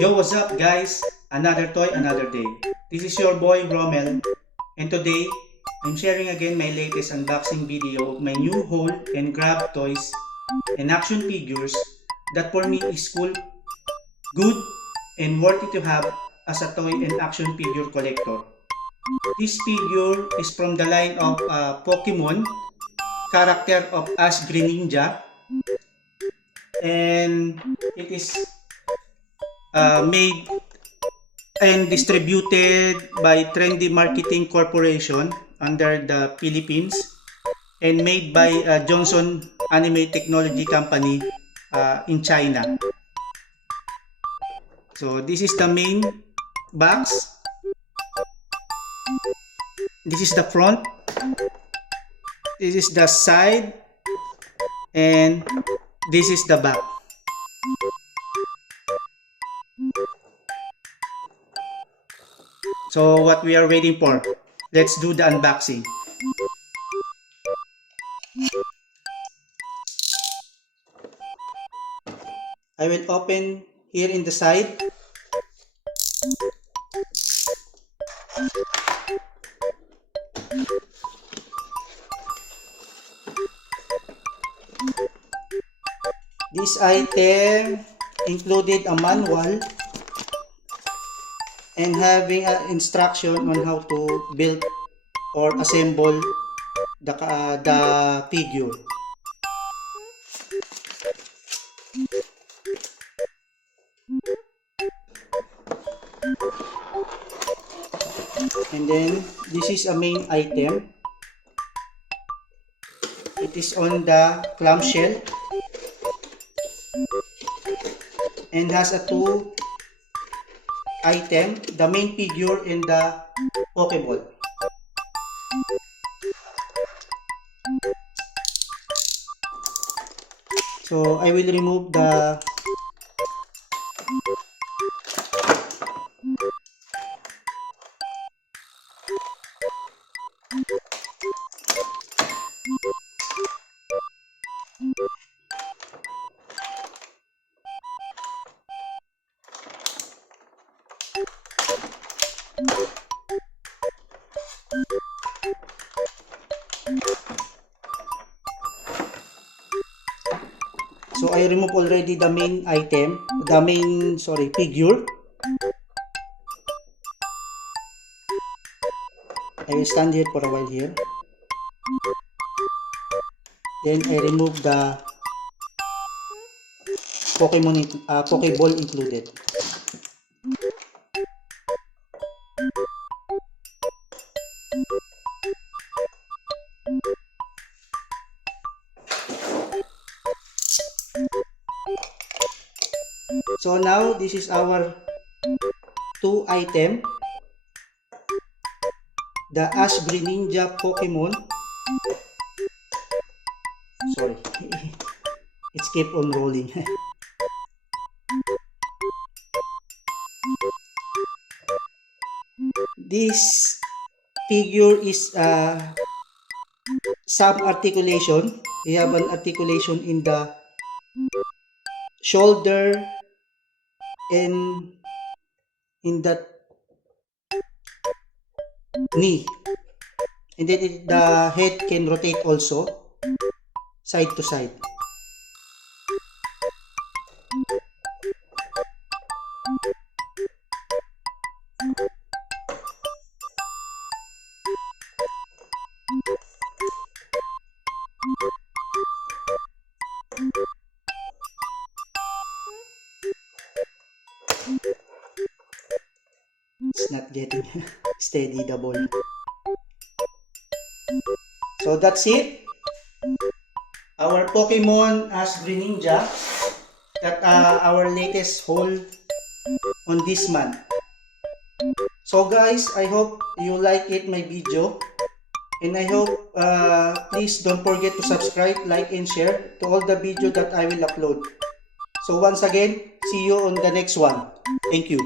Yo, what's up guys? Another toy, another day. This is your boy Rommel, and today I'm sharing again my latest unboxing video of my new hold and grab toys and action figures that for me is cool, good, and worthy to have as a toy and action figure collector. This figure is from the line of Pokemon character of Ash Greninja, and it is made and distributed by Trendy Marketing Corporation under the Philippines and made by Johnson Anime Technology Company in China. So this is the main box. This is the front. This is the side. And this is the back. So what we are waiting for? Let's do the unboxing. I will open here in the side. This item included a manual and having an instruction on how to build or assemble the figure. And then this is a main item. It is on the clamshell and has a two item, the main figure and the Pokeball. So I will remove the So I remove already the main item, figure. I will stand here for a while here. Then I remove the Pokeball included. So now this is our two item, the Ash Greninja Pokemon. Sorry, it's keep on rolling. This figure is some articulation. We have an articulation in the shoulder and in the knee, and then the head can rotate also side to side. It's not getting steady, the ball. So that's it. Our Pokemon Ash Greninja, that our latest haul on this month. So guys, I hope you like it, my video. And I hope please don't forget to subscribe, like, and share to all the video that I will upload. So once again, see you on the next one. Thank you.